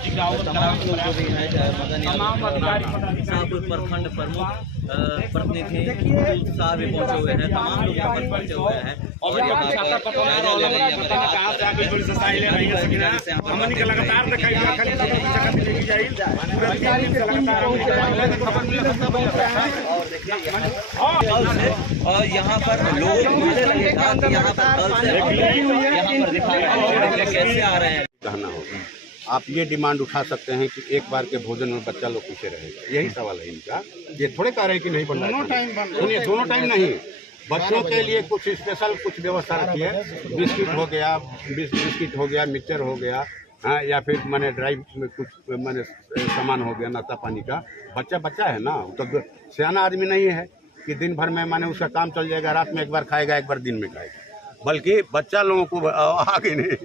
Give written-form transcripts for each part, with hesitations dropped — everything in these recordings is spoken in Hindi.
तमाम शाहपुर प्रखंड प्रमुख प्रतिनिधि साहब भी पहुंचे हुए हैं, तमाम लोग यहाँ पर पहुंचे हुए हैं और और यहाँ पर लोग मुझे लगेगा कि यहाँ पर कल से यहाँ पर दिखाई कैसे आ रहे हैं। कहना होगा आप ये डिमांड उठा सकते हैं कि एक बार के भोजन में बच्चा लोग पीछे रहेगा, यही सवाल है इनका। ये थोड़े कह रहे हैं कि नहीं बनना है, सुनिए दोनों टाइम नहीं, बच्चों के लिए कुछ स्पेशल कुछ व्यवस्था रखिए। बिस्किट हो गया, बिस्किट हो गया, मिक्सचर हो गया, हाँ, या फिर मैंने ड्राइव में कुछ मैंने सामान हो गया नाश्ता पानी का। बच्चा है ना, तो सियाना आदमी नहीं है कि दिन भर में माने उसका काम चल जाएगा, रात में एक बार खाएगा, एक बार दिन में खाएगा, बल्कि बच्चा लोगों को आगे नहीं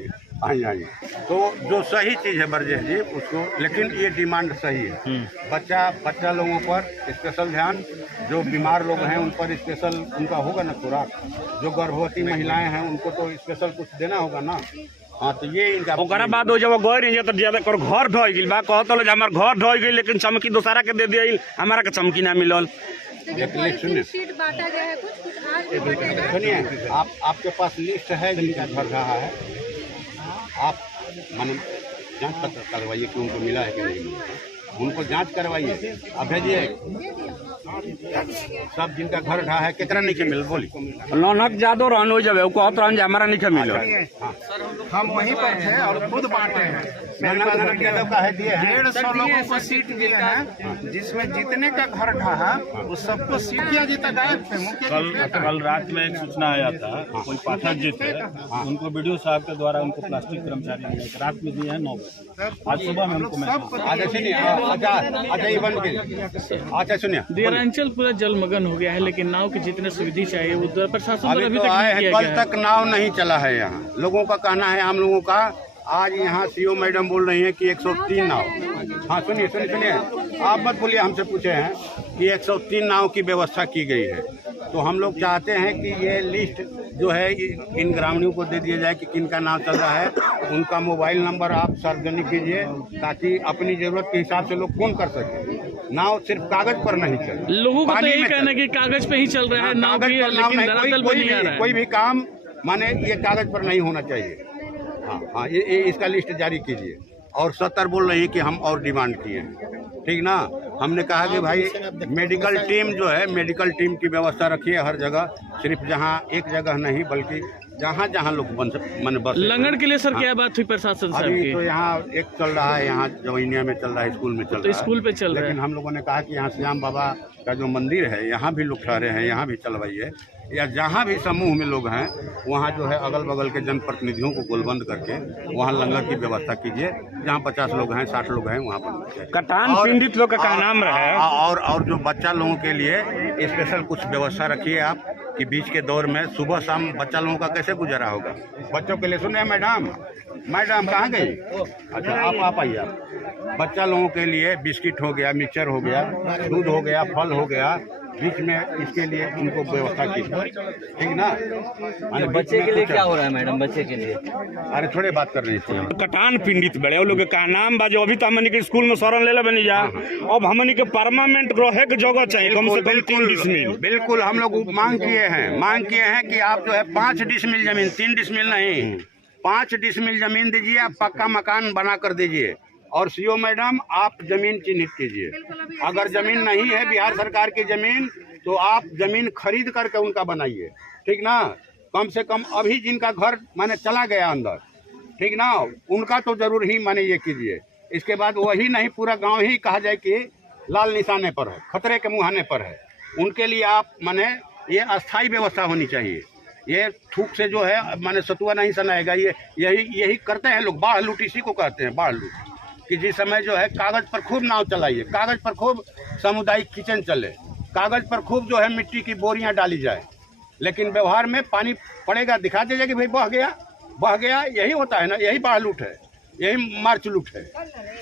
आई। तो जो सही चीज़ है बरजेश जी उसको, लेकिन ये डिमांड सही है। बच्चा लोगों पर स्पेशल ध्यान, जो बीमार लोग हैं उन पर स्पेशल उनका होगा ना खुराक, जो गर्भवती महिलाएं हैं उनको तो स्पेशल कुछ देना होगा ना। हाँ, तो ये इनका ओकरा बाद हो जब गए नहीं तो ज्यादा कर घर ढह गई बा, कहत जे हमार घर ढह गई लेकिन चमकी दोसरा के दे दिया, हमारा के चमकी ना मिलल। सुनिए, आपके पास लिस्ट है जिनका घर रहा है, आप माने जांच पत्र करवाइए कि उनको मिला है कि नहीं मिला, उनको जांच करवाइए, अब भेजिए सब जिनका घर ढहा है। कितना नहीं के मिल बोली नौनक जादो रहन हो जावे, कहत रहन जे हमारा नहीं मिलल। हम वहीं पर थे और खुद बांटे हैं। का है दिए हैं 150 लोगों को सीट दिए हैं, जिसमें जितने का घर ढहा वो सबको सीटियाँ जी तक आए थे। कल रात में एक सूचना आया था, कोई पाठक जी थे, उनको वीडियो साहब के द्वारा उनको प्लास्टिक कर्मचारी दिए, रात में दिए हैं 9 बजे, आज सुबह में उनको अच्छा सुनिए, देवरांचल पूरा जलमग्न हो गया है, लेकिन नाव की जितने सुविधा चाहिए उधर प्रशासन अभी तो आए हैं, कल तक नाव नहीं चला है यहाँ। लोगों का कहना है, हम लोगों का आज यहाँ सीओ मैडम बोल रही हैं कि 103 नाव। हाँ सुनिए, आप मत बोलिए, हमसे पूछे हैं कि 103 नाव की व्यवस्था की गई है। तो हम लोग चाहते हैं कि ये लिस्ट जो है इन ग्रामीणों को दे दिया जाए कि किनका नाव चल रहा है, उनका मोबाइल नंबर आप सार्वजनिक कीजिए ताकि अपनी जरूरत के हिसाब से लोग फोन कर सके। नाव सिर्फ कागज पर नहीं चल, लोगों को तो यही कहना है कि कागज पे ही चल रहा है, नाव भी है, लेकिन धरातल पर नहीं आ रहा है। कोई भी काम माने ये कागज पर नहीं होना चाहिए। हाँ, ये इसका लिस्ट जारी कीजिए। और 70 बोल रही है कि हम और डिमांड किए हैं, ठीक ना। हमने कहा कि भाई मेडिकल टीम जो है, मेडिकल टीम की व्यवस्था रखिए हर जगह, सिर्फ जहाँ एक जगह नहीं बल्कि जहाँ जहाँ लोग मन बस। लंगर के लिए सर क्या बात हुई प्रशासन साहब की? तो यहाँ एक चल रहा है, यहाँ जवैनिया में चल रहा है, स्कूल में चल रहा है, स्कूल पे चल रहा है। लेकिन हम लोगों ने कहा कि यहाँ श्याम बाबा का जो मंदिर है यहाँ भी लोग ठहरे हैं, यहाँ भी चलवाइए, या जहाँ भी समूह में लोग हैं वहाँ जो है अगल बगल के जनप्रतिनिधियों को गोलबंद करके वहाँ लंगर की व्यवस्था कीजिए। जहाँ 50 लोग हैं, 60 लोग हैं, वहाँ पर कटान पीड़ित लोग का नाम रहे। और जो बच्चा लोगों के लिए स्पेशल कुछ व्यवस्था रखिए आप कि बीच के दौर में सुबह शाम बच्चा लोगों का कैसे गुजारा होगा। बच्चों के लिए सुनिए, मैडम कहाँ गई? अच्छा आप आइए। आप बच्चा लोगों के लिए बिस्किट हो गया, मिक्सचर हो गया, दूध हो गया, फल हो गया, बीच में इसके लिए उनको व्यवस्था की, ठीक ना। बच्चे के लिए क्या हो रहा है मैडम? बच्चे के लिए अरे थोड़े बात कर रही थी। कटान पीड़ित बड़े लोग का नाम बाजो, अभी तो हमनी के स्कूल में शरण ले बनी जा, अब हमनी के परमानेंट रहे के जगह चाहिए कम से कम 3 डिसमिल। बिल्कुल, हम लोग मांग किए हैं कि आप जो है 5 डिसमिल जमीन, 3 डिसमिल नहीं, 5 डिसमिल जमीन दीजिए, आप पक्का मकान बना कर दीजिए। और सीओ मैडम आप जमीन चिन्हित कीजिए। अगर जमीन नहीं है बिहार सरकार की जमीन, तो आप जमीन खरीद करके उनका बनाइए, ठीक ना। कम से कम अभी जिनका घर माने चला गया अंदर, ठीक ना, उनका तो जरूर ही माने ये कीजिए। इसके बाद वही नहीं पूरा गांव ही कहा जाए कि लाल निशाने पर है, खतरे के मुहाने पर है, उनके लिए आप माने ये अस्थायी व्यवस्था होनी चाहिए। ये थूक से जो है माने सतुआ नहीं सनाएगा, ये यही करते हैं लोग। बाढ़ लूट इसी को कहते हैं, बाढ़ लूट, कि जिस समय जो है कागज पर खूब नाव चलाइए, कागज पर खूब सामुदायिक किचन चले, कागज पर खूब जो है मिट्टी की बोरियां डाली जाए, लेकिन व्यवहार में पानी पड़ेगा दिखा दीजिए कि भाई बह गया। यही होता है ना, यही बाढ़ लूट है, यही मार्च लूट है।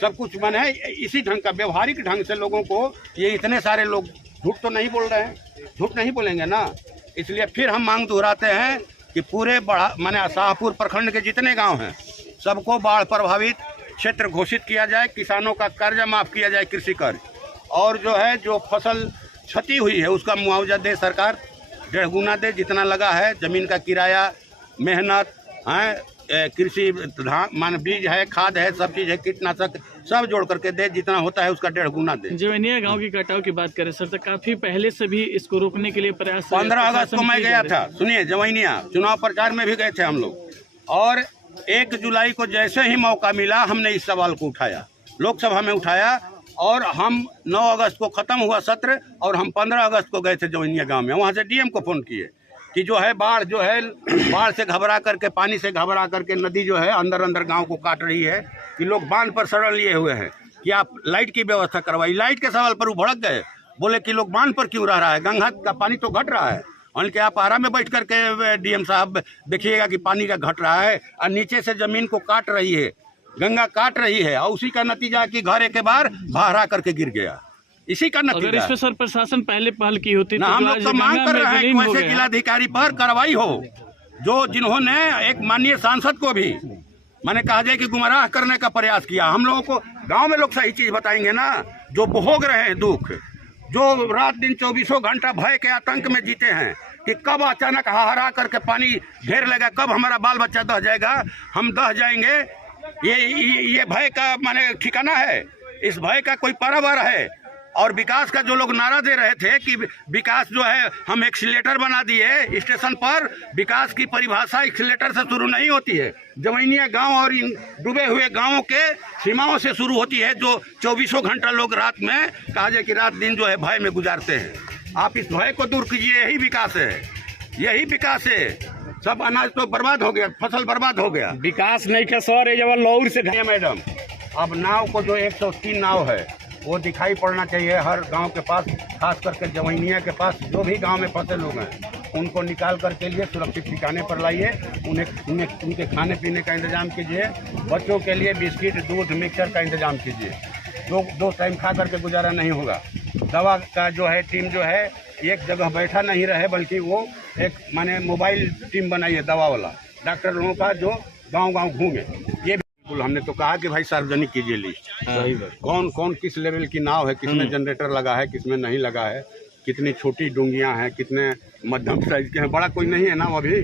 सब कुछ मन है इसी ढंग का, व्यवहारिक ढंग से लोगों को। ये इतने सारे लोग झूठ तो नहीं बोल रहे हैं, झूठ नहीं बोलेंगे ना। इसलिए फिर हम मांग दोहराते हैं कि पूरे माने शाहपुर प्रखंड के जितने गांव हैं सबको बाढ़ प्रभावित क्षेत्र घोषित किया जाए, किसानों का कर्जा माफ किया जाए, कृषि कर्ज, और जो है जो फसल क्षति हुई है उसका मुआवजा दे सरकार, 1.5 गुना दे जितना लगा है, जमीन का किराया, मेहनत है, कृषि मान बीज है, खाद है, सब चीज़ है, कीटनाशक सब जोड़ करके दे, जितना होता है उसका 1.5 गुना दे। जवैनिया गांव की कटाव की बात करें सर, तो काफी पहले से भी इसको रोकने के लिए प्रयास 15 अगस्त को मैं गया था, सुनिए जवैनिया चुनाव प्रचार में भी गए थे हम लोग, और 1 जुलाई को जैसे ही मौका मिला हमने इस सवाल को उठाया, लोकसभा में उठाया, और हम 9 अगस्त को ख़त्म हुआ सत्र और हम 15 अगस्त को गए थे जवैनिया गांव में। वहाँ से डीएम को फ़ोन किए कि जो है बाढ़ से घबरा करके, पानी से घबरा करके नदी जो है अंदर अंदर गांव को काट रही है, कि लोग बांध पर शरण लिए हुए हैं कि आप लाइट की व्यवस्था करवाई। लाइट के सवाल पर वो भड़क गए, बोले कि लोग बांध पर क्यों रह रहा है, गंगा का पानी तो घट रहा है। उनके आप आरा में बैठ करके डीएम साहब देखिएगा कि पानी का घट रहा है, और नीचे से ज़मीन को काट रही है, गंगा काट रही है, और उसी का नतीजा कि घर एक बार बहरा करके गिर गया, इसी का नतीजा। अगर इस पे सर प्रशासन पहले पहल की होती ना, तो हम लोग तो मांग कर रहे हैं कि वैसे जिलाधिकारी पर कार्रवाई हो, जो जिन्होंने एक माननीय सांसद को भी मैंने कहा जाए कि गुमराह करने का प्रयास किया। हम लोगों को गांव में लोग सही चीज बताएंगे ना, जो भोग रहे हैं दुख, जो रात दिन 24 घंटा भय के आतंक में जीते हैं कि कब अचानक हाहारा करके पानी घेर लेगा, कब हमारा बाल बच्चा दह जाएगा, हम दह जाएंगे, ये भय का माने ठिकाना है, इस भय का कोई पारावार है। और विकास का जो लोग नारा दे रहे थे कि विकास जो है हम एक्सीलेटर बना दिए स्टेशन पर, विकास की परिभाषा एक्सीलेटर से शुरू नहीं होती है, जवैनिया गांव और इन डूबे हुए गांवों के सीमाओं से शुरू होती है, जो 24 घंटा लोग रात में कहा जाए कि रात दिन जो है भय में गुजारते हैं। आप इस भय को दूर कीजिए, यही विकास है, यही विकास है। सब अनाज तो बर्बाद हो गया, फसल बर्बाद हो गया, विकास नहीं के सर, ये जब लौर से मैडम अब नाव को जो 103 नाव है वो दिखाई पड़ना चाहिए हर गांव के पास, खास करके जवैनिया के पास जो भी गांव में फंसे लोग हैं उनको निकाल कर के लिए सुरक्षित ठिकाने पर लाइए, उनके खाने पीने का इंतजाम कीजिए, बच्चों के लिए बिस्किट, दूध, मिक्सर का इंतजाम कीजिए। दो टाइम खा करके गुजारा नहीं होगा। दवा का जो है टीम जो है एक जगह बैठा नहीं रहे, बल्कि वो एक माने मोबाइल टीम बनाइए दवा वाला, डॉक्टर लोगों का जो गाँव घूमे। ये हमने तो कहा कि भाई सार्वजनिक कीजिए लिस्ट, कौन कौन किस लेवल की नाव है, किसमें जनरेटर लगा है, किसमें नहीं लगा है, कितनी छोटी डोंगियां हैं, कितने मध्यम साइज के हैं, बड़ा कोई नहीं है नाव अभी।